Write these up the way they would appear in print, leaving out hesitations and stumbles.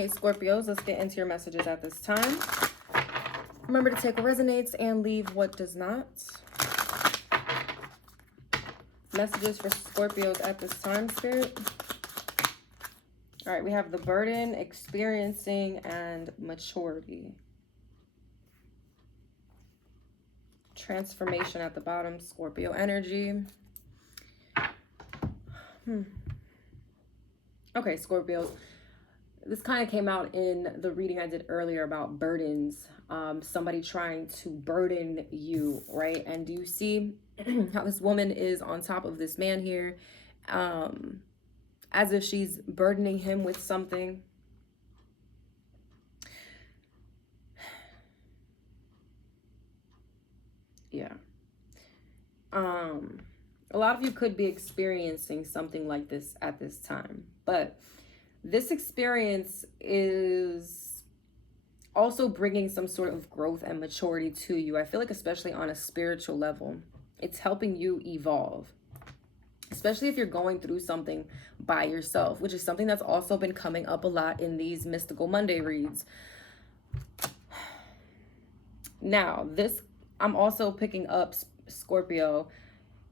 Okay, Scorpios, let's get into your messages at this time. Remember to take what resonates and leave what does not. Messages for Scorpios at this time, Spirit. All right, we have the burden, experiencing, and maturity. Transformation at the bottom, Scorpio energy. Okay, Scorpios. This kind of came out in the reading I did earlier about burdens. Somebody trying to burden you, right? And do you see how this woman is on top of this man here? As if she's burdening him with something. Yeah. A lot of you could be experiencing something like this at this time, but this experience is also bringing some sort of growth and maturity to you. I feel like especially on a spiritual level, it's helping you evolve, especially if you're going through something by yourself, which is something that's also been coming up a lot in these Mystical Monday reads. Now, this I'm also picking up, Scorpio,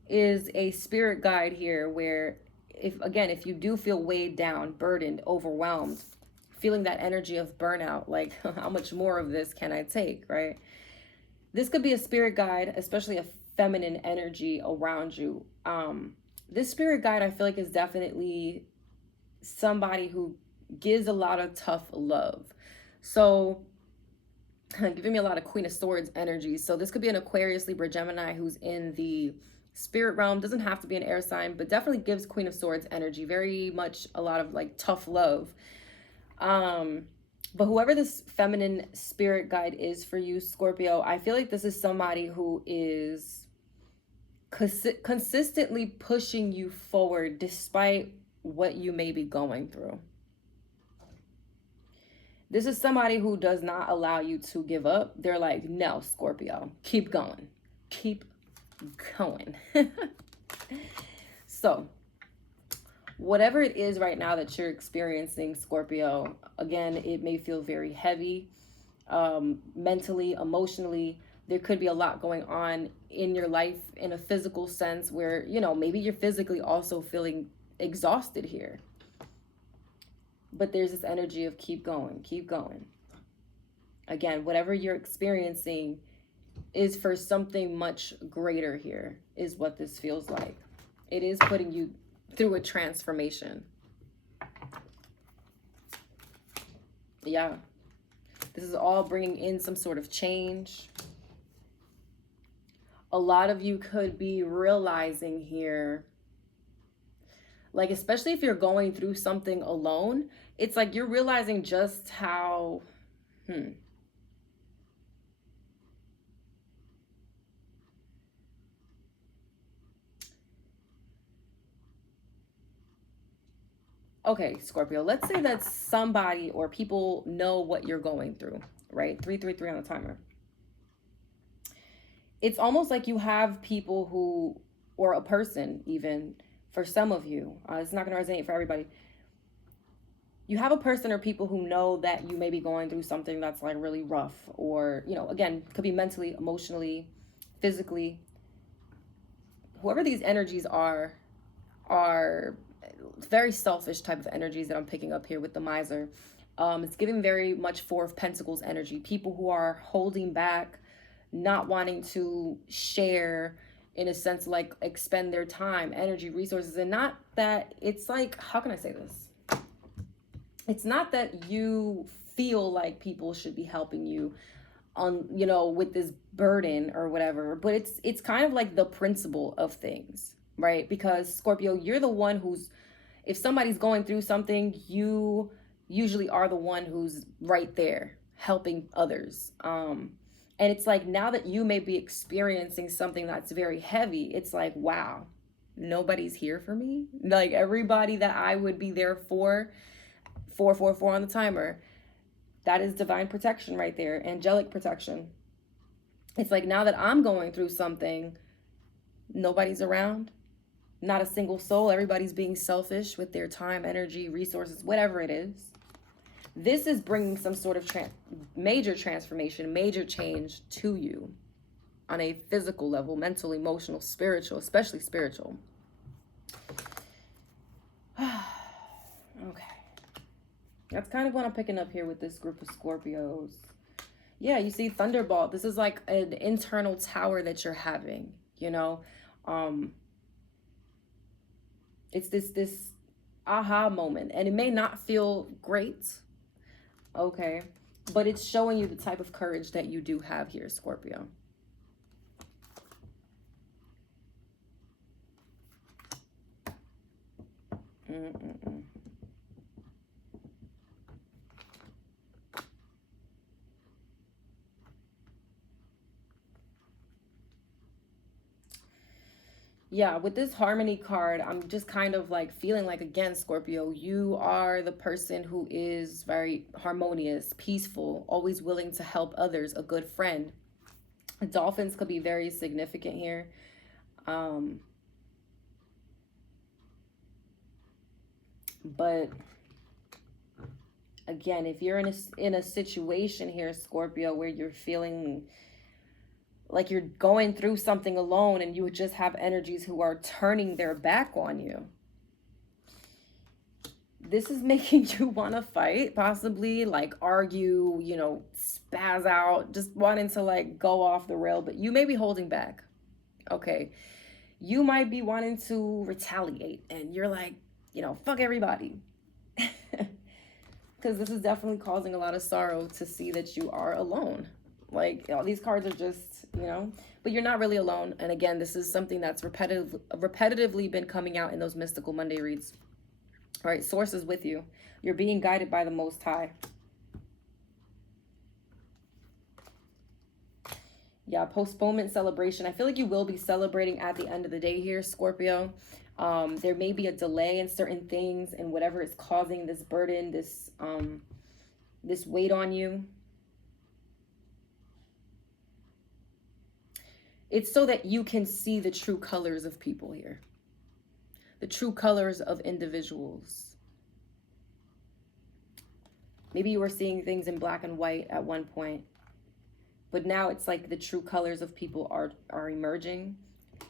is a spirit guide here where if you do feel weighed down, burdened, overwhelmed, feeling that energy of burnout, like how much more of this can I take, right? This could be a spirit guide, especially a feminine energy around you. This spirit guide, I feel like, is definitely somebody who gives a lot of tough love. So giving me a lot of Queen of Swords energy. So this could be an Aquarius, Libra, Gemini who's in the spirit realm. Doesn't have to be an air sign, but definitely gives Queen of Swords energy. Very much a lot of like tough love. But whoever this feminine spirit guide is for you, Scorpio, I feel like this is somebody who is consistently pushing you forward despite what you may be going through. This is somebody who does not allow you to give up. They're like, no, Scorpio, keep going. Keep going. So, whatever it is right now that you're experiencing, Scorpio, again, it may feel very heavy, mentally, emotionally. There could be a lot going on in your life in a physical sense where, you know, maybe you're physically also feeling exhausted here. But there's this energy of keep going, keep going. Again, whatever you're experiencing is for something much greater here, is what this feels like. It is putting you through a transformation. Yeah. This is all bringing in some sort of change. A lot of you could be realizing here, like, especially if you're going through something alone, it's like you're realizing just how, Okay, Scorpio, let's say that somebody or people know what you're going through, right? 333 on the timer. It's almost like you have people who, or a person even, for some of you, it's not going to resonate for everybody. You have a person or people who know that you may be going through something that's like really rough, or, you know, again, could be mentally, emotionally, physically. Whoever these energies are very selfish type of energies that I'm picking up here with the miser. It's giving very much Four of Pentacles energy. People who are holding back, not wanting to share, in a sense, like expend their time, energy, resources. And not that it's like, how can I say this? It's not that you feel like people should be helping you on, you know, with this burden or whatever, but it's kind of like the principle of things, right? Because Scorpio, you're the one who's, if somebody's going through something, you usually are the one who's right there helping others. And it's like, now that you may be experiencing something that's very heavy, it's like, wow, nobody's here for me. Like, everybody that I would be there for, 444 on the timer, that is divine protection right there, angelic protection. It's like, now that I'm going through something, nobody's around, not a single soul. Everybody's being selfish with their time, energy, resources, whatever it is. This is bringing some sort of major transformation, major change to you on a physical level, mental, emotional, spiritual, especially spiritual. Okay. That's kind of what I'm picking up here with this group of Scorpios. Yeah, you see Thunderbolt. This is like an internal tower that you're having, you know? It's this aha moment, and it may not feel great, okay? But it's showing you the type of courage that you do have here, Scorpio. Mm-mm-mm. Yeah, with this harmony card, I'm just kind of like feeling like, again, Scorpio, you are the person who is very harmonious, peaceful, always willing to help others, a good friend. Dolphins could be very significant here. But again, if you're in a situation here, Scorpio, where you're feeling like you're going through something alone and you just have energies who are turning their back on you, this is making you want to fight, possibly like argue, you know, spaz out, just wanting to like go off the rail, but you may be holding back. Okay. You might be wanting to retaliate and you're like, you know, fuck everybody. Because this is definitely causing a lot of sorrow to see that you are alone. Like, you know, these cards are just, you know, but you're not really alone. And again, this is something that's repetitively been coming out in those Mystical Monday reads. All right, source is with you. You're being guided by the Most High. Yeah, postponement, celebration. I feel like you will be celebrating at the end of the day here, Scorpio. There may be a delay in certain things, and whatever is causing this burden, this weight on you. It's so that you can see the true colors of people here, the true colors of individuals. Maybe you were seeing things in black and white at one point, but now it's like the true colors of people are emerging.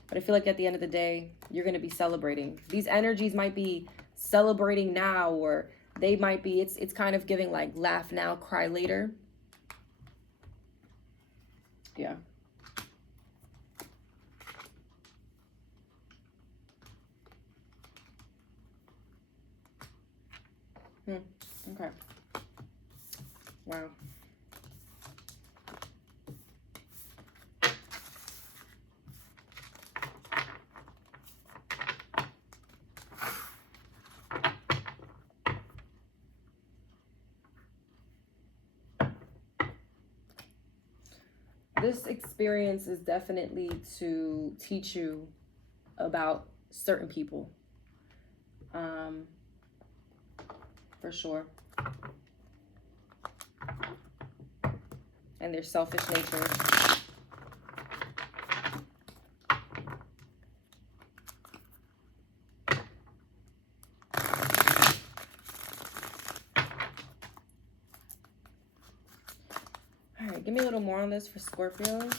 But I feel like at the end of the day, you're going to be celebrating. These energies might be celebrating now, or they might be, it's kind of giving like laugh now, cry later. Yeah. Okay. Wow. This experience is definitely to teach you about certain people. For sure. And their selfish nature. All right, give me a little more on this for Scorpios.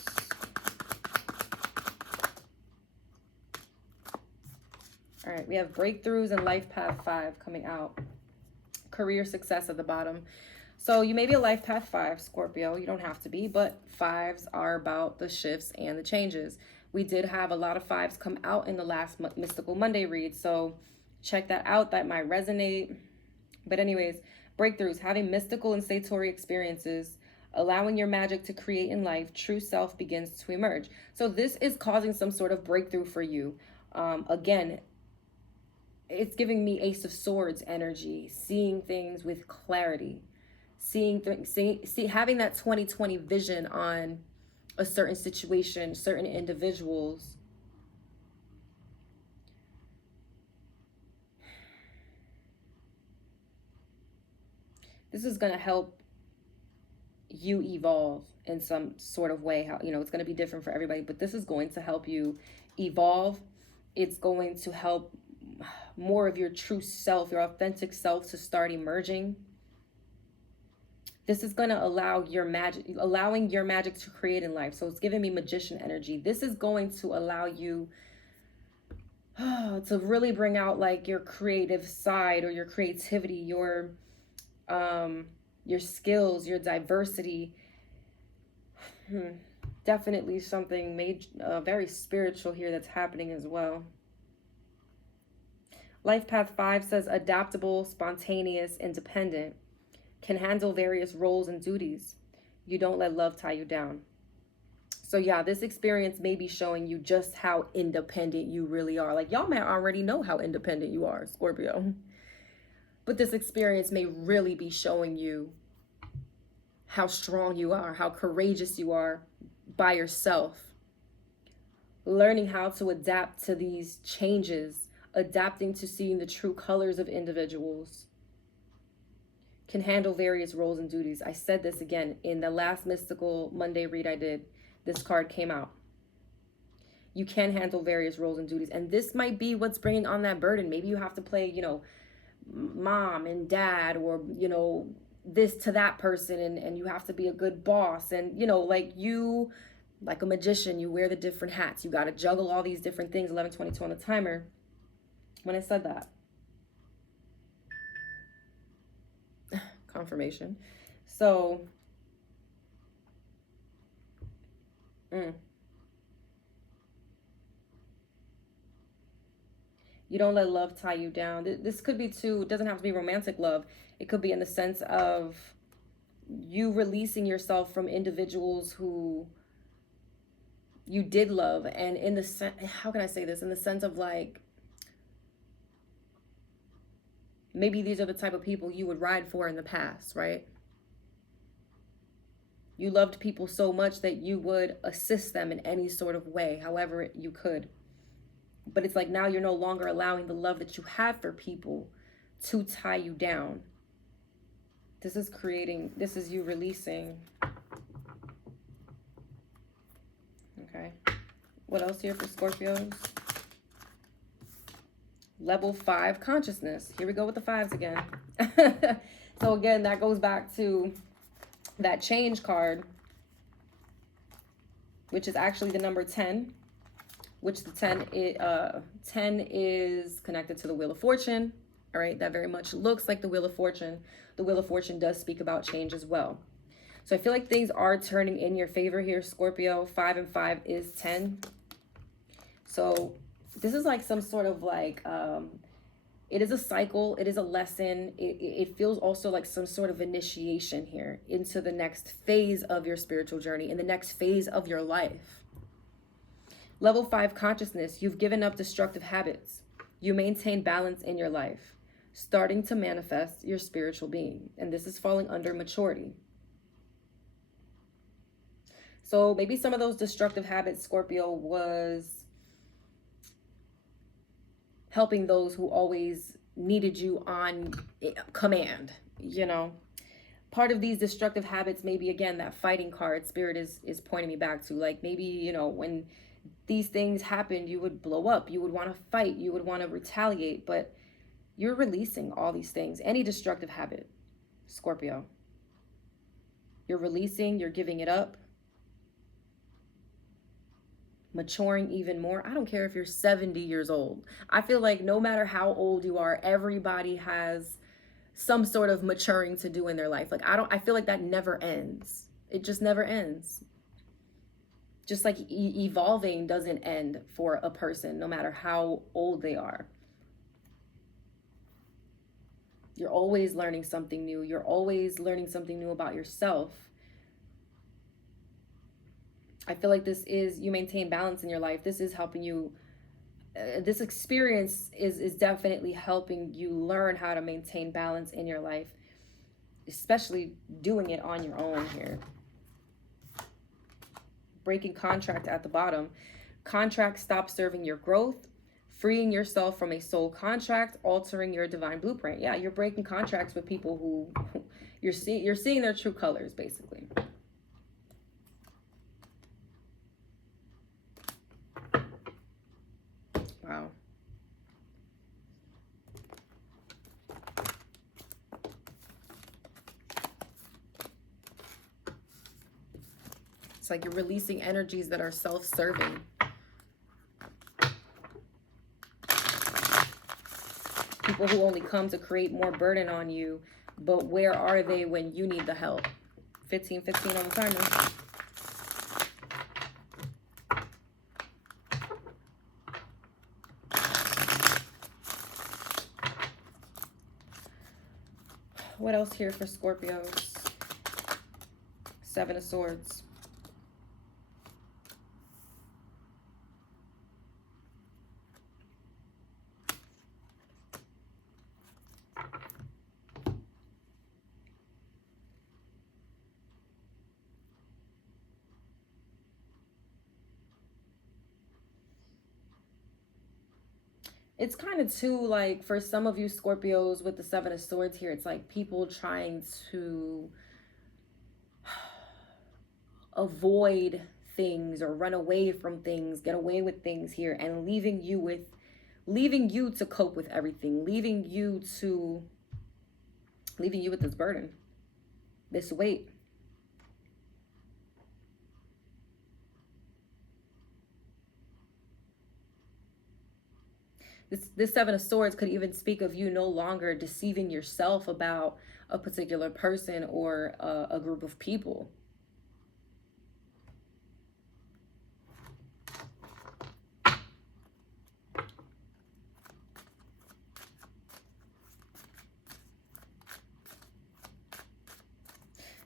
All right, we have breakthroughs and life path 5 coming out. Career success at the bottom. So you may be a life path 5, Scorpio. You don't have to be, but 5s are about the shifts and the changes. We did have a lot of 5s come out in the last Mystical Monday read, so check that out. That might resonate. But anyways, breakthroughs, having mystical and satori experiences, allowing your magic to create in life, true self begins to emerge. So this is causing some sort of breakthrough for you. Again, it's giving me Ace of Swords energy, seeing things with clarity, having that 2020 vision on a certain situation, certain individuals. This is going to help you evolve in some sort of way. How, you know, it's going to be different for everybody, but this is going to help you evolve. It's going to help more of your true self, your authentic self, to start emerging. This is going to allow your magic, allowing your magic to create in life. So it's giving me magician energy. This is going to allow you to really bring out like your creative side or your creativity, your skills, your diversity. Definitely something very spiritual here that's happening as well. Life Path 5 says adaptable, spontaneous, independent, can handle various roles and duties. You don't let love tie you down. So yeah, this experience may be showing you just how independent you really are. Like, y'all may already know how independent you are, Scorpio. But this experience may really be showing you how strong you are, how courageous you are by yourself. Learning how to adapt to these changes, adapting to seeing the true colors of individuals, can handle various roles and duties. I said this again in the last Mystical Monday read I did. This card came out. You can handle various roles and duties. And this might be what's bringing on that burden. Maybe you have to play, mom and dad, or, this to that person. And you have to be a good boss. And, like a magician, you wear the different hats. You got to juggle all these different things. 11:22 on the timer. When I said that. Confirmation. So, you don't let love tie you down. This could be too, it doesn't have to be romantic love. It could be in the sense of you releasing yourself from individuals who you did love. And in the how can I say this? In the sense of like, maybe these are the type of people you would ride for in the past, right? You loved people so much that you would assist them in any sort of way, however you could. But it's like now you're no longer allowing the love that you have for people to tie you down. This is you releasing. Okay. What else here for Scorpios? Level 5 consciousness. Here we go with the fives again. So again, that goes back to that change card, which is actually the number 10, which the 10 is connected to the Wheel of Fortune. All right, that very much looks like the Wheel of Fortune. The Wheel of Fortune does speak about change as well. So I feel like things are turning in your favor here, Scorpio. 5 and 5 is 10. So this is like some sort of like, it is a cycle. It is a lesson. It feels also like some sort of initiation here into the next phase of your spiritual journey, in the next phase of your life. Level 5 consciousness. You've given up destructive habits. You maintain balance in your life, starting to manifest your spiritual being. And this is falling under maturity. So maybe some of those destructive habits, Scorpio, was helping those who always needed you on command, Part of these destructive habits, maybe again, that fighting card Spirit is pointing me back to. Like maybe, when these things happened, you would blow up, you would want to fight, you would want to retaliate, but you're releasing all these things. Any destructive habit, Scorpio. You're releasing, you're giving it up. Maturing even more. I don't care if you're 70 years old. I feel like no matter how old you are, everybody has some sort of maturing to do in their life. Like I feel like that never ends. It just never ends. Just like evolving doesn't end for a person, no matter how old they are. You're always learning something new. You're always learning something new about yourself. I feel like you maintain balance in your life. This is helping you. This experience is definitely helping you learn how to maintain balance in your life, especially doing it on your own here. Breaking contract at the bottom. Contract stops serving your growth, freeing yourself from a soul contract, altering your divine blueprint. Yeah, you're breaking contracts with people who you're seeing their true colors, basically. Wow. It's like you're releasing energies that are self-serving. People who only come to create more burden on you, but where are they when you need the help? 15-15 on the timer. What else here for Scorpios? Seven of Swords. It's kind of too, like, for some of you Scorpios with the Seven of Swords here, it's like people trying to avoid things or run away from things, get away with things here, and leaving you to cope with everything, leaving you with this burden, this weight. This Seven of Swords could even speak of you no longer deceiving yourself about a particular person or a group of people.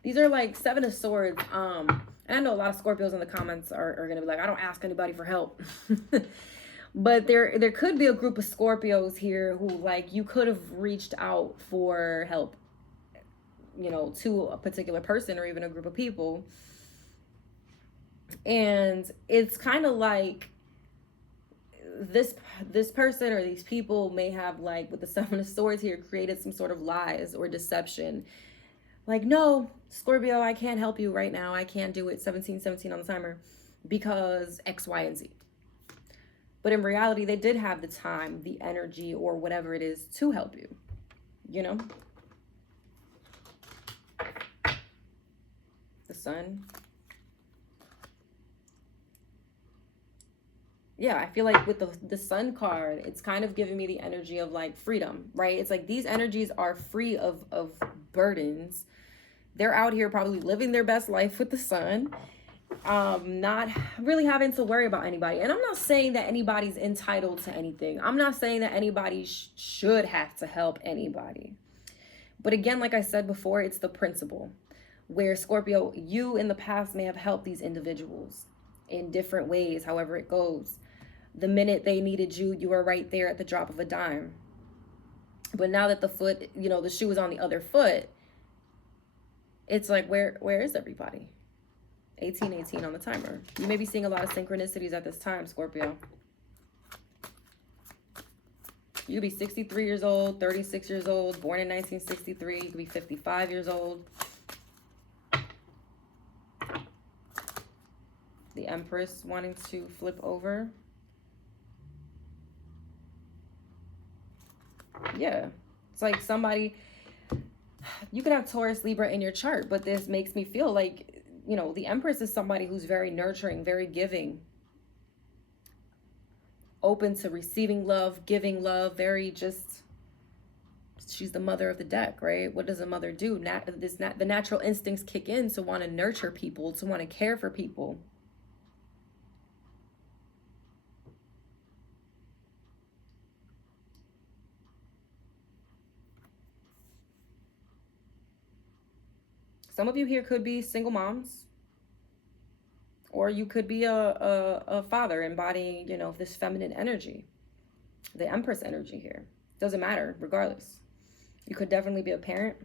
These are like Seven of Swords. And I know a lot of Scorpios in the comments are going to be like, I don't ask anybody for help. But there could be a group of Scorpios here who, like, you could have reached out for help, you know, to a particular person or even a group of people. And it's kind of like this person or these people may have, like, with the Seven of Swords here, created some sort of lies or deception. Like, no, Scorpio, I can't help you right now. I can't do it. 17-17 on the timer because X, Y, and Z. But in reality, they did have the time, the energy, or whatever it is to help you, you know? The Sun. Yeah, I feel like with the Sun card, it's kind of giving me the energy of, like, freedom, right? It's like these energies are free of burdens. They're out here probably living their best life with the Sun. Not really having to worry about anybody. And I'm not saying that anybody's entitled to anything. I'm not saying that anybody should have to help anybody. But again, like I said before, it's the principle where, Scorpio, you in the past may have helped these individuals in different ways, however it goes. The minute they needed you, you were right there at the drop of a dime. But now that the foot, you know, the shoe is on the other foot, it's like, where is everybody? 18-18 on the timer. You may be seeing a lot of synchronicities at this time, Scorpio. You could be 63 years old, 36 years old, born in 1963. You could be 55 years old. The Empress wanting to flip over. Yeah. It's like somebody, you could have Taurus, Libra in your chart, but this makes me feel like, you know, the Empress is somebody who's very nurturing, very giving, open to receiving love, giving love, very just, she's the mother of the deck, right? What does a mother do? The natural instincts kick in to want to nurture people, to want to care for people. Some of you here could be single moms, or you could be a father embodying, you know, this feminine energy, the Empress energy here. Doesn't matter, regardless. You could definitely be a parent.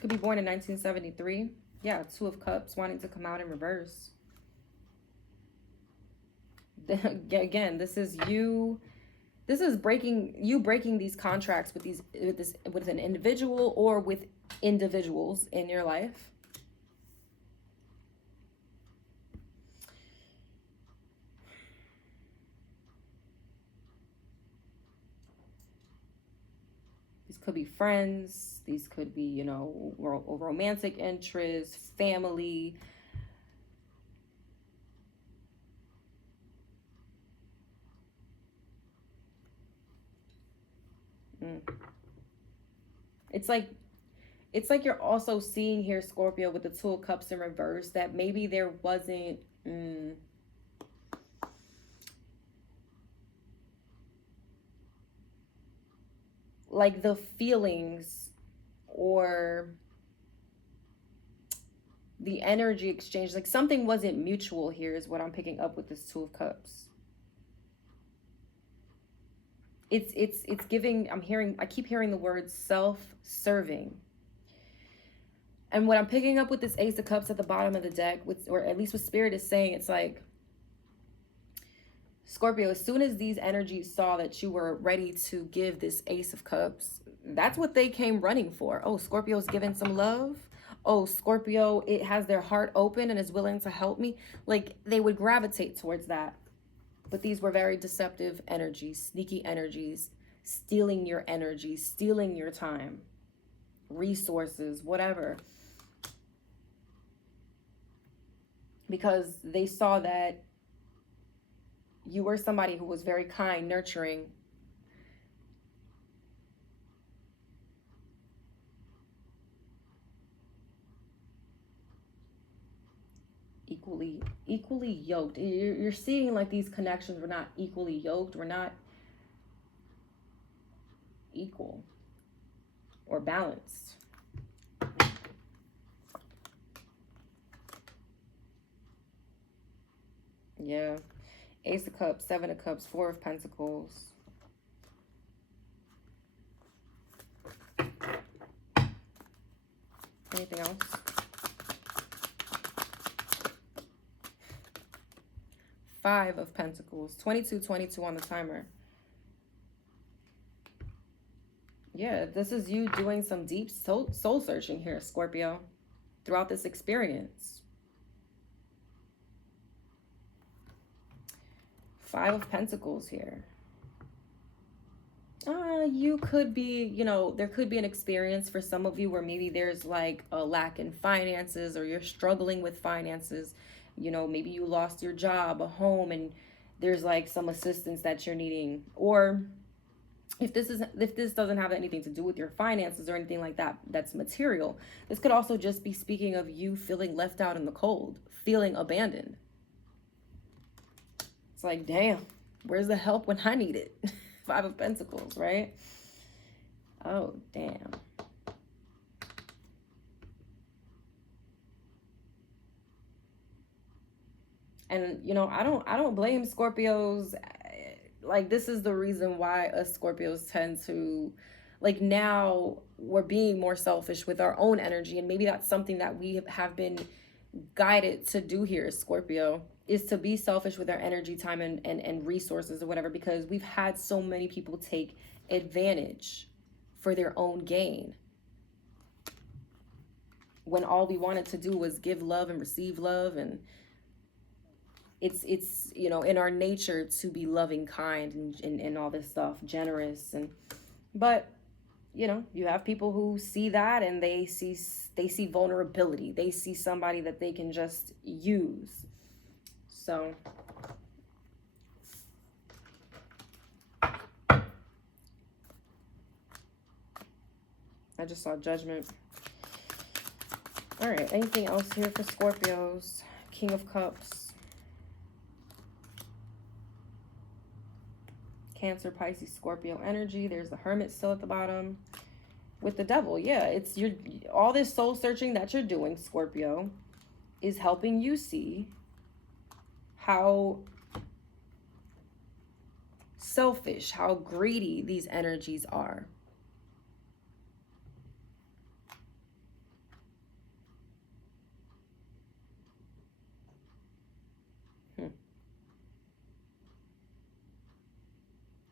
Could be born in 1973. Yeah, Two of Cups wanting to come out in reverse. Again, this is you. This is breaking these contracts with an individual or with individuals in your life. could be friends. These could be, you know, romantic interests, family. It's like you're also seeing here, Scorpio, with the Two of Cups in reverse, that maybe there wasn't like the feelings or the energy exchange, like something wasn't mutual here is what I'm picking up with this Two of Cups. It's giving, I keep hearing the word self-serving. And what I'm picking up with this Ace of Cups at the bottom of the deck, or at least what Spirit is saying, it's like, Scorpio, as soon as these energies saw that you were ready to give this Ace of Cups, that's what they came running for. Oh, Scorpio's giving some love. Oh, Scorpio, it has their heart open and is willing to help me. Like, they would gravitate towards that. But these were very deceptive energies, sneaky energies, stealing your energy, stealing your time, resources, whatever. Because they saw that you were somebody who was very kind, nurturing. Equally yoked. You're seeing like these connections were not equally yoked, we're not equal or balanced. Yeah. Ace of Cups, Seven of Cups, Four of Pentacles. Anything else? Five of Pentacles, 22 on the timer. Yeah, this is you doing some deep soul searching here, Scorpio, throughout this experience. Five of Pentacles here. You could be, you know, there could be an experience for some of you where maybe there's like a lack in finances, or you're struggling with finances. You know, maybe you lost your job, a home, and there's like some assistance that you're needing. Or if this doesn't have anything to do with your finances or anything like that, that's material. This could also just be speaking of you feeling left out in the cold, feeling abandoned. It's like, damn, where's the help when I need it? Five of Pentacles, right? Oh, damn. And you know, I don't blame Scorpios. Like, this is the reason why us Scorpios tend to, like, now we're being more selfish with our own energy, and maybe that's something that we have been guided to do here, Scorpio, is to be selfish with our energy, time, and resources or whatever, because we've had so many people take advantage for their own gain, when all we wanted to do was give love and receive love. And it's you know, in our nature to be loving, kind, and all this stuff, generous. And but you know, you have people who see that and they see vulnerability, they see somebody that they can just use. So I just saw Judgment. All right, anything else here for Scorpios? King of Cups, Cancer, Pisces, Scorpio energy. There's the Hermit still at the bottom with the Devil. Yeah, it's all this soul searching that you're doing, Scorpio, is helping you see how selfish, how greedy these energies are.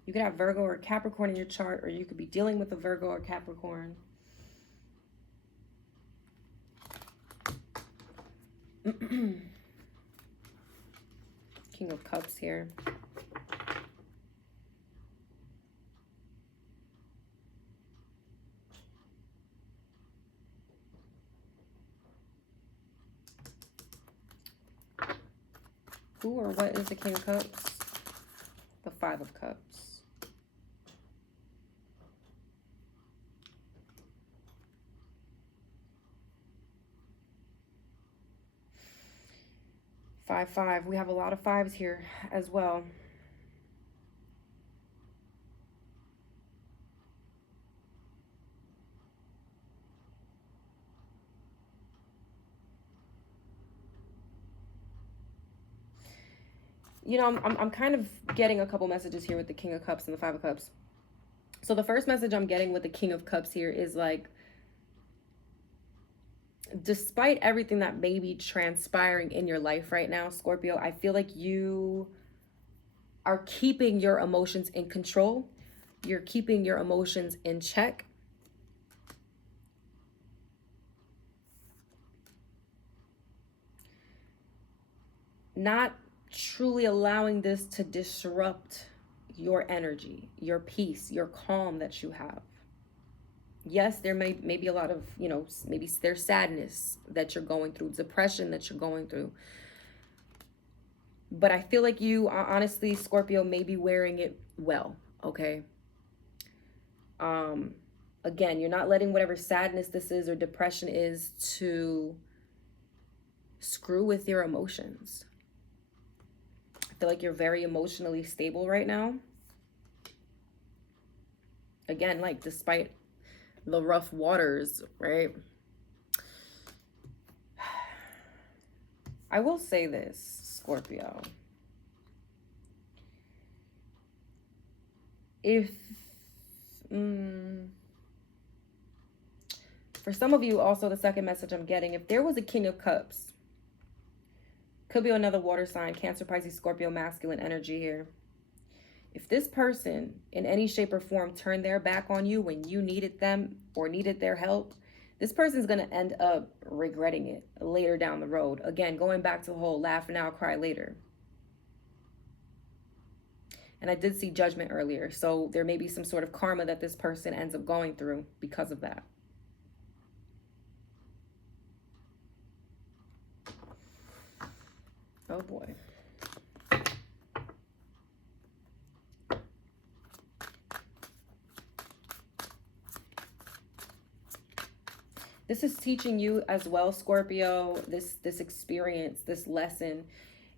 You could have Virgo or Capricorn in your chart, or you could be dealing with a Virgo or Capricorn. King of Cups here. Who or what is the King of Cups? The Five of Cups. Five. We have a lot of fives here as well. You know, I'm kind of getting a couple messages here with the King of Cups and the Five of Cups. So the first message I'm getting with the King of Cups here is like, despite everything that may be transpiring in your life right now, Scorpio, I feel like you are keeping your emotions in control. You're keeping your emotions in check. Not truly allowing this to disrupt your energy, your peace, your calm that you have. Yes, there may be a lot of, you know, maybe there's sadness that you're going through, depression that you're going through. But I feel like you, honestly, Scorpio, may be wearing it well, okay? Again, you're not letting whatever sadness this is or depression is to screw with your emotions. I feel like you're very emotionally stable right now. Again, like, despite the rough waters, right? I will say this, Scorpio. If for some of you, also the second message I'm getting, if there was a King of Cups, could be another water sign, Cancer, Pisces, Scorpio, masculine energy here. If this person in any shape or form turned their back on you when you needed them or needed their help, this person's going to end up regretting it later down the road. Again, going back to the whole laugh now, cry later. And I did see Judgment earlier, so there may be some sort of karma that this person ends up going through because of that. Oh boy. This is teaching you as well, Scorpio, this experience, this lesson.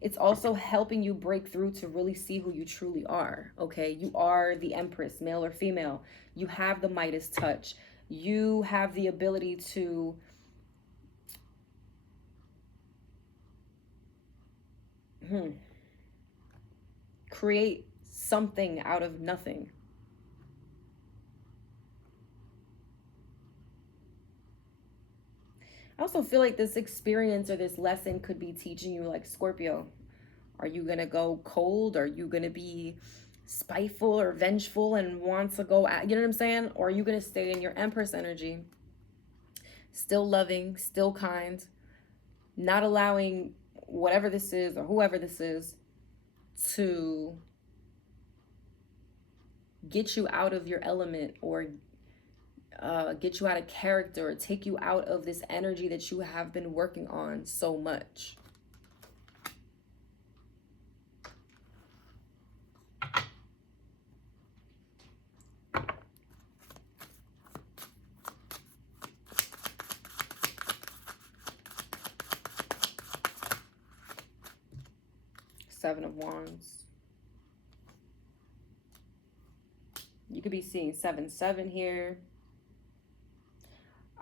It's also helping you break through to really see who you truly are, okay? You are the Empress, male or female. You have the Midas touch. You have the ability to create something out of nothing. I also feel like this experience or this lesson could be teaching you, like, Scorpio, are you going to go cold? Are you going to be spiteful or vengeful and want to go at, you know what I'm saying? Or are you going to stay in your Empress energy, still loving, still kind, not allowing whatever this is or whoever this is to get you out of your element or get you out of character or take you out of this energy that you have been working on so much. Seven of Wands. You could be seeing 7-7 here.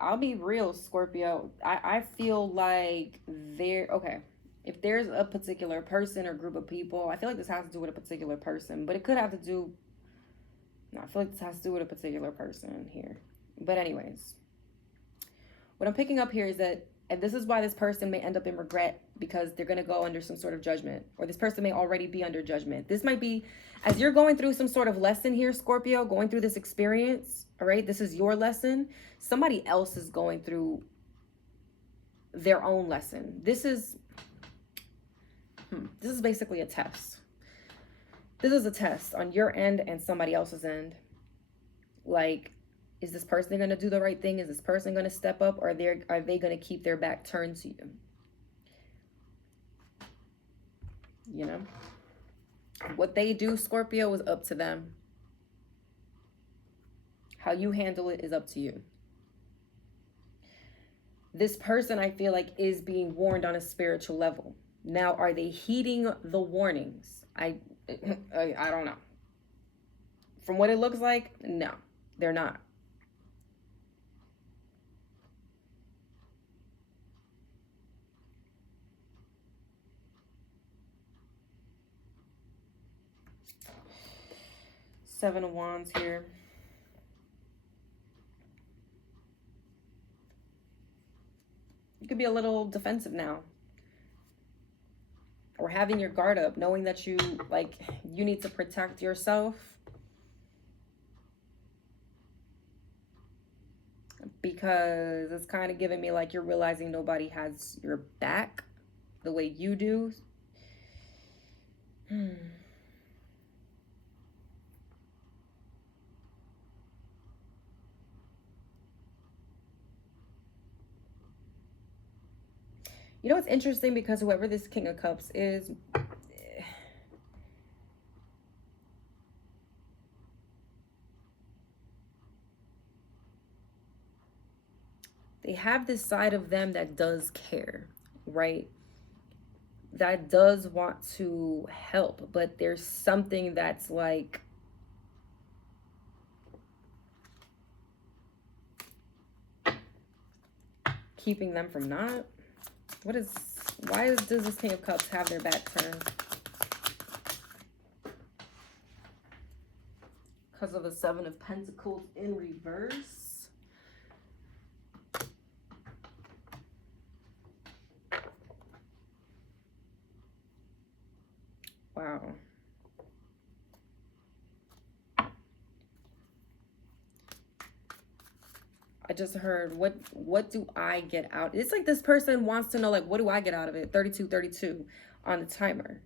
I'll be real, Scorpio. I feel like if there's a particular person or group of people, I feel like this has to do with a particular person, but it could have to do, no, I feel like this has to do with a particular person here. But anyways, what I'm picking up here is that, and this is why this person may end up in regret, because they're going to go under some sort of judgment, or this person may already be under judgment. This might be, as you're going through some sort of lesson here, Scorpio, going through this experience, all right, this is your lesson. Somebody else is going through their own lesson. This is basically a test. This is a test on your end and somebody else's end. Like, is this person going to do the right thing? Is this person going to step up, or are they going to keep their back turned to you? you know? What they do, Scorpio, is up to them. How you handle it is up to you. This person, I feel like, is being warned on a spiritual level. Now, are they heeding the warnings? I don't know. From what it looks like, no, they're not. Seven of Wands here. You could be a little defensive now. Or having your guard up, knowing that you need to protect yourself. Because it's kind of giving me like you're realizing nobody has your back the way you do. You know, it's interesting because whoever this King of Cups is, they have this side of them that does care, right? That does want to help, but there's something that's like keeping them from not. Why does this King of Cups have their back turned? Because of the Seven of Pentacles in reverse. Wow. I just heard, what do I get out? It's like this person wants to know, like, what do I get out of it? 32 on the timer.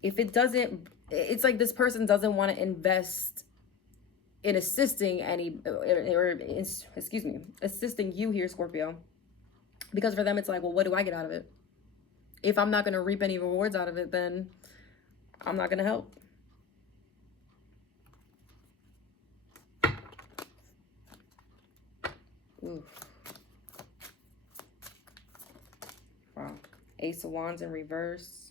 If it doesn't, it's like this person doesn't want to invest in assisting assisting you here, Scorpio. Because for them, it's like, well, what do I get out of it? If I'm not going to reap any rewards out of it, then I'm not going to help. Oof. Wow. Ace of Wands in reverse.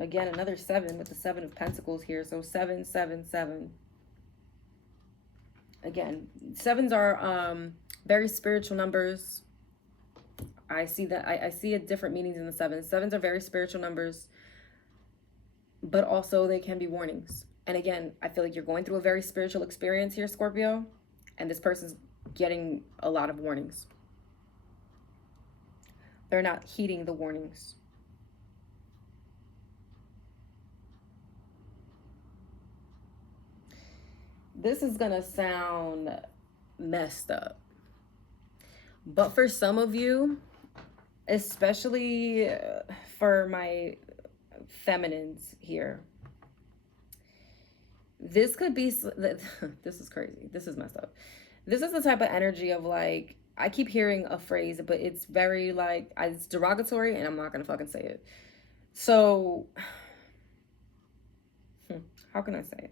Again, another 7 with the 7 of Pentacles here. So 7, 7, 7. Again, 7s are very spiritual numbers. I see that. I see a different meanings in the 7s. 7s are very spiritual numbers, but also they can be warnings. And again, I feel like you're going through a very spiritual experience here, Scorpio, and this person's getting a lot of warnings. They're not heeding the warnings. This is gonna sound messed up, but for some of you, especially for my feminines here, this could be, this is crazy, this is messed up. This is the type of energy of like, I keep hearing a phrase, but it's very like, it's derogatory and I'm not gonna fucking say it. So, how can I say it?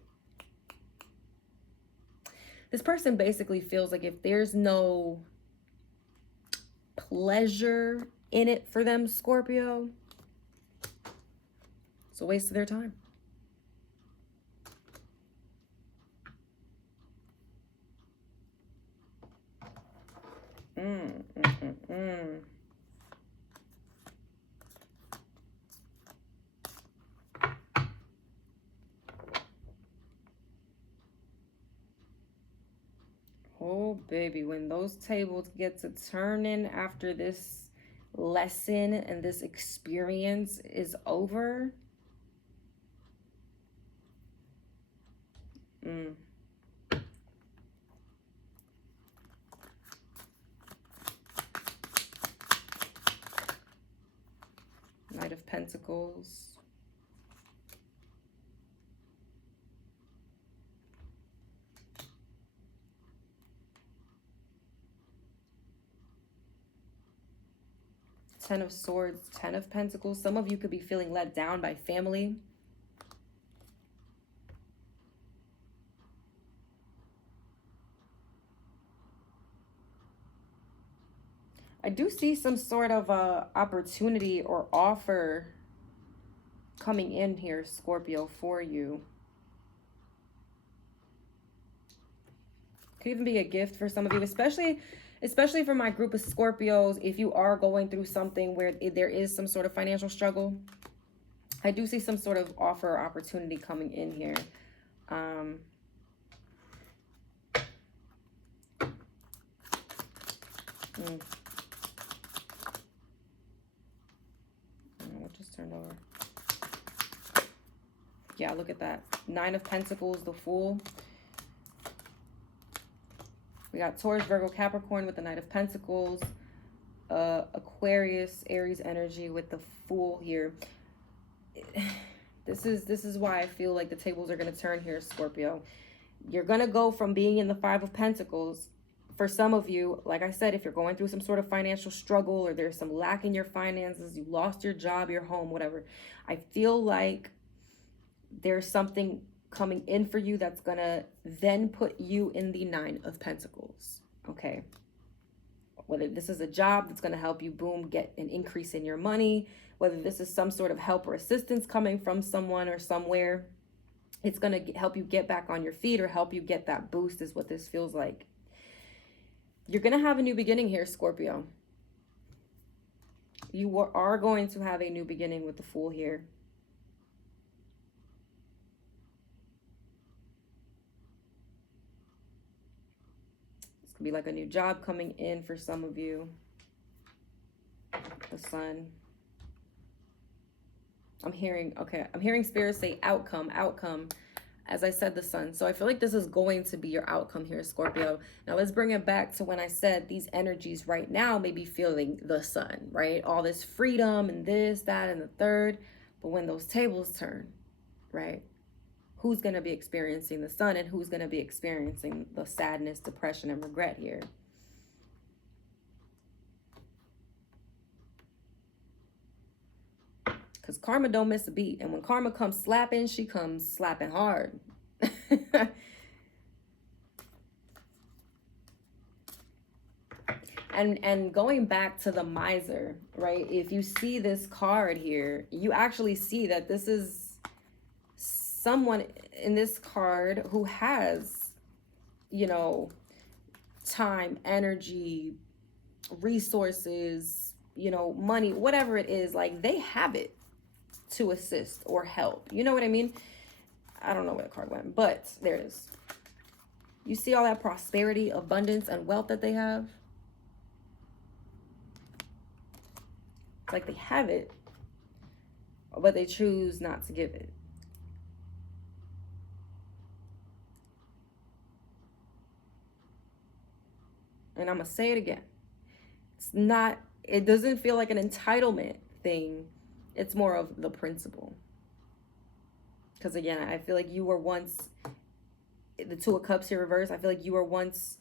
This person basically feels like if there's no pleasure in it for them, Scorpio, it's a waste of their time. Oh, baby, when those tables get to turning after this lesson and this experience is over, Pentacles. Ten of Swords, Ten of Pentacles. Some of you could be feeling let down by family. I do see some sort of opportunity or offer coming in here, Scorpio, for you. Could even be a gift for some of you, especially for my group of Scorpios. If you are going through something where there is some sort of financial struggle, I do see some sort of offer or opportunity coming in here. What just turned over? Yeah, look at that. Nine of Pentacles, the Fool. We got Taurus, Virgo, Capricorn with the Knight of Pentacles. Aquarius, Aries energy with the Fool here. This is why I feel like the tables are going to turn here, Scorpio. You're going to go from being in the Five of Pentacles. For some of you, like I said, if you're going through some sort of financial struggle or there's some lack in your finances, you lost your job, your home, whatever, I feel like there's something coming in for you that's going to then put you in the Nine of Pentacles, okay? Whether this is a job that's going to help you, boom, get an increase in your money, whether this is some sort of help or assistance coming from someone or somewhere, it's going to help you get back on your feet or help you get that boost is what this feels like. You're going to have a new beginning here, Scorpio. You are going to have a new beginning with the Fool here. This could be like a new job coming in for some of you. The Sun. I'm hearing Spirit say outcome. As I said, the Sun. So I feel like this is going to be your outcome here, Scorpio. Now let's bring it back to when I said these energies right now may be feeling the Sun, right? All this freedom and this, that, and the third. But when those tables turn, right? Who's going to be experiencing the Sun and who's going to be experiencing the sadness, depression, and regret here? Because karma don't miss a beat. And when karma comes slapping, she comes slapping hard. And going back to the Miser, right? If you see this card here, you actually see that this is someone in this card who has, you know, time, energy, resources, you know, money, whatever it is, like they have it to assist or help. You know what I mean? I don't know where the card went, but there it is. You see all that prosperity, abundance, and wealth that they have? It's like they have it, but they choose not to give it. And I'm going to say it again. It doesn't feel like an entitlement thing. It's more of the principle. Because again, I feel like you were once, the Two of Cups here reversed, I feel like you were once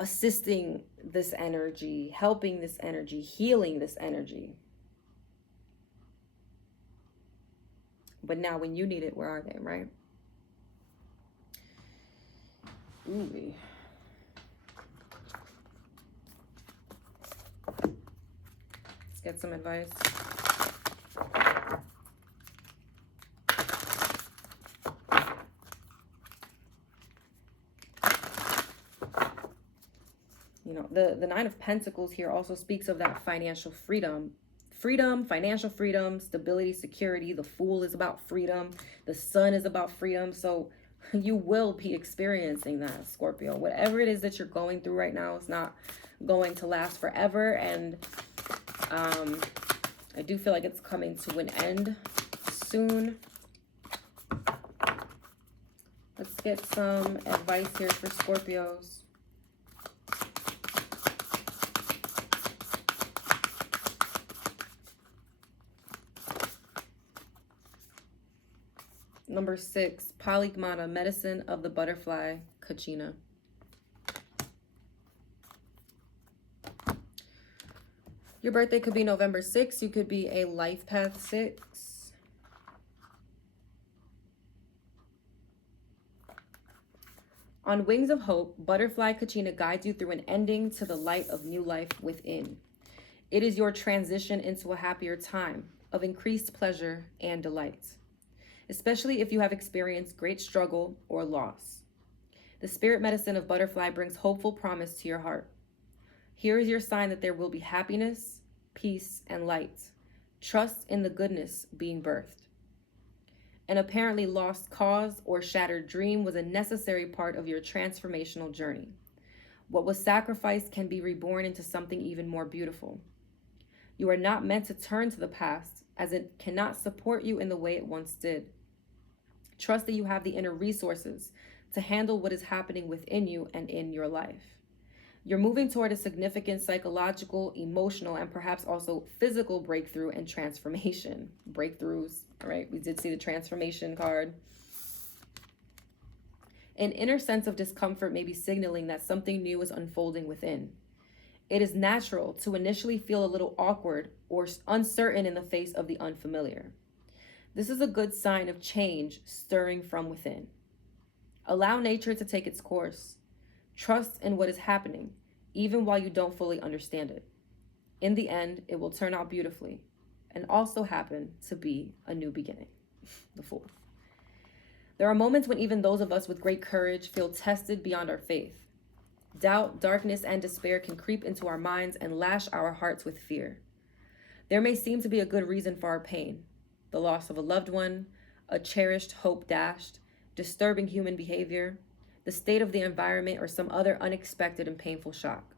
assisting this energy, helping this energy, healing this energy. But now when you need it, where are they, right? Ooh. Let's get some advice. You know, the Nine of Pentacles here also speaks of that financial freedom. Freedom, financial freedom, stability, security. The Fool is about freedom. The Sun is about freedom. So you will be experiencing that, Scorpio. Whatever it is that you're going through right now is not going to last forever. And I do feel like it's coming to an end soon. Let's get some advice here for Scorpios. Number 6, Polygmata, medicine of the butterfly Kachina. Your birthday could be November 6th. You could be a life path 6. On wings of hope, butterfly Kachina guides you through an ending to the light of new life within. It is your transition into a happier time of increased pleasure and delight, especially if you have experienced great struggle or loss. The spirit medicine of butterfly brings hopeful promise to your heart. Here is your sign that there will be happiness, peace, and light. Trust in the goodness being birthed. An apparently lost cause or shattered dream was a necessary part of your transformational journey. What was sacrificed can be reborn into something even more beautiful. You are not meant to turn to the past, as it cannot support you in the way it once did. Trust that you have the inner resources to handle what is happening within you and in your life. You're moving toward a significant psychological, emotional, and perhaps also physical breakthrough and transformation. Breakthroughs, all right? We did see the transformation card. An inner sense of discomfort may be signaling that something new is unfolding within. It is natural to initially feel a little awkward or uncertain in the face of the unfamiliar. This is a good sign of change stirring from within. Allow nature to take its course. Trust in what is happening, even while you don't fully understand it. In the end, it will turn out beautifully and also happen to be a new beginning. The Fool. There are moments when even those of us with great courage feel tested beyond our faith. Doubt, darkness, and despair can creep into our minds and lash our hearts with fear. There may seem to be a good reason for our pain: the loss of a loved one, a cherished hope dashed, disturbing human behavior, the state of the environment, or some other unexpected and painful shock.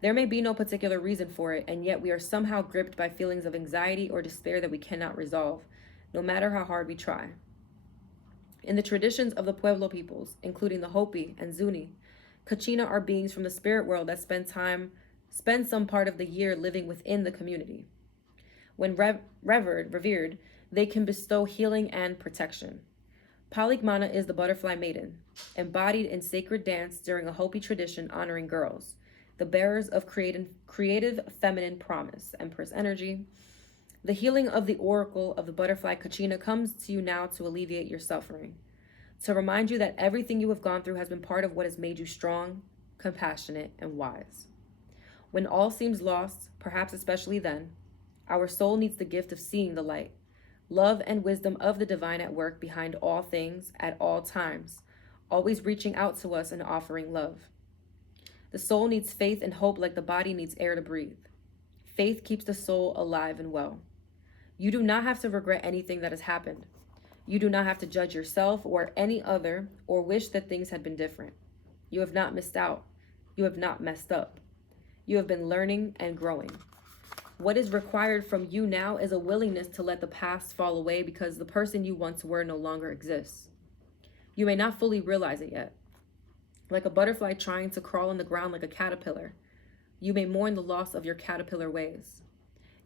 There may be no particular reason for it, and yet we are somehow gripped by feelings of anxiety or despair that we cannot resolve, no matter how hard we try. In the traditions of the Pueblo peoples, including the Hopi and Zuni, Kachina are beings from the spirit world that spend some part of the year living within the community. When revered, they can bestow healing and protection. Polygmata is the butterfly maiden, embodied in sacred dance during a Hopi tradition honoring girls, the bearers of creative feminine promise, Empress energy. The healing of the oracle of the butterfly Kachina comes to you now to alleviate your suffering, to remind you that everything you have gone through has been part of what has made you strong, compassionate, and wise. When all seems lost, perhaps especially then, our soul needs the gift of seeing the light, love and wisdom of the divine at work behind all things at all times, always reaching out to us and offering love. The soul needs faith and hope like the body needs air to breathe. Faith keeps the soul alive and well. You do not have to regret anything that has happened. You do not have to judge yourself or any other or wish that things had been different. You have not missed out. You have not messed up. You have been learning and growing. What is required from you now is a willingness to let the past fall away because the person you once were no longer exists. You may not fully realize it yet. Like a butterfly trying to crawl on the ground like a caterpillar, you may mourn the loss of your caterpillar ways.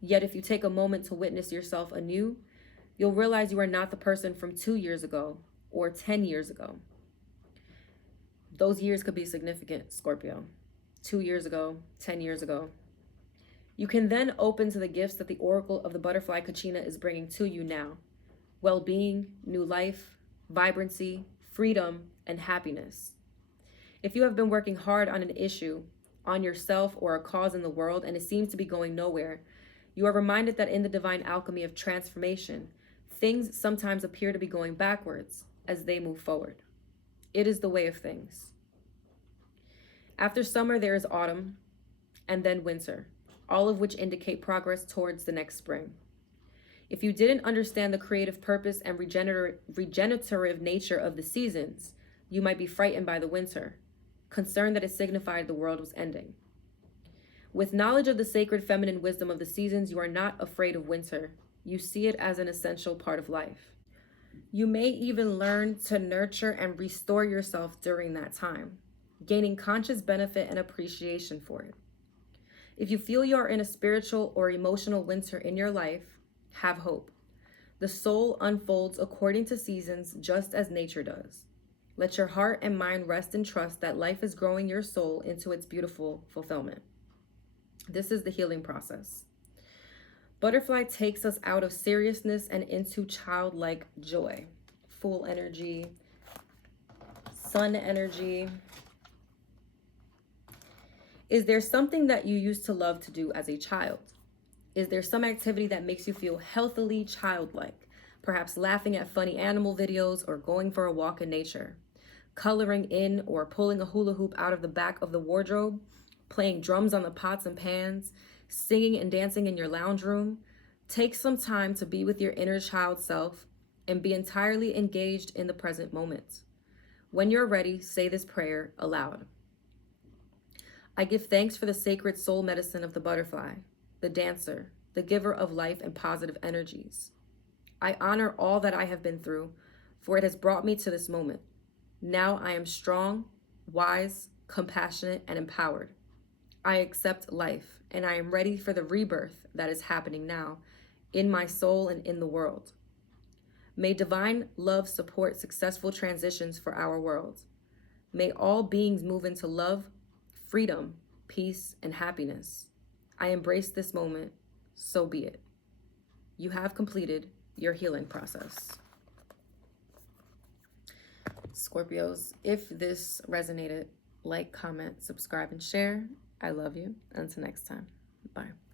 Yet if you take a moment to witness yourself anew, you'll realize you are not the person from 2 years ago or 10 years ago. Those years could be significant, Scorpio. 2 years ago, 10 years ago. You can then open to the gifts that the oracle of the butterfly Kachina is bringing to you now: well-being, new life, vibrancy, freedom, and happiness. If you have been working hard on an issue, on yourself or a cause in the world, and it seems to be going nowhere, you are reminded that in the divine alchemy of transformation, things sometimes appear to be going backwards as they move forward. It is the way of things. After summer, there is autumn, and then winter, all of which indicate progress towards the next spring. If you didn't understand the creative purpose and regenerative nature of the seasons, you might be frightened by the winter, concerned that it signified the world was ending. With knowledge of the sacred feminine wisdom of the seasons, you are not afraid of winter. You see it as an essential part of life. You may even learn to nurture and restore yourself during that time, gaining conscious benefit and appreciation for it. If you feel you are in a spiritual or emotional winter in your life, have hope. The soul unfolds according to seasons, just as nature does. Let your heart and mind rest in trust that life is growing your soul into its beautiful fulfillment. This is the healing process. Butterfly takes us out of seriousness and into childlike joy. Fool energy, sun energy. Is there something that you used to love to do as a child? Is there some activity that makes you feel healthily childlike? Perhaps laughing at funny animal videos or going for a walk in nature? Coloring in or pulling a hula hoop out of the back of the wardrobe? Playing drums on the pots and pans? Singing and dancing in your lounge room? Take some time to be with your inner child self and be entirely engaged in the present moment. When you're ready, say this prayer aloud. I give thanks for the sacred soul medicine of the butterfly, the dancer, the giver of life and positive energies. I honor all that I have been through, for it has brought me to this moment. Now I am strong, wise, compassionate, and empowered. I accept life, and I am ready for the rebirth that is happening now, in my soul and in the world. May divine love support successful transitions for our world. May all beings move into love, freedom, peace, and happiness. I embrace this moment, so be it. You have completed your healing process. Scorpios, if this resonated, like, comment, subscribe, and share. I love you. Until next time. Bye.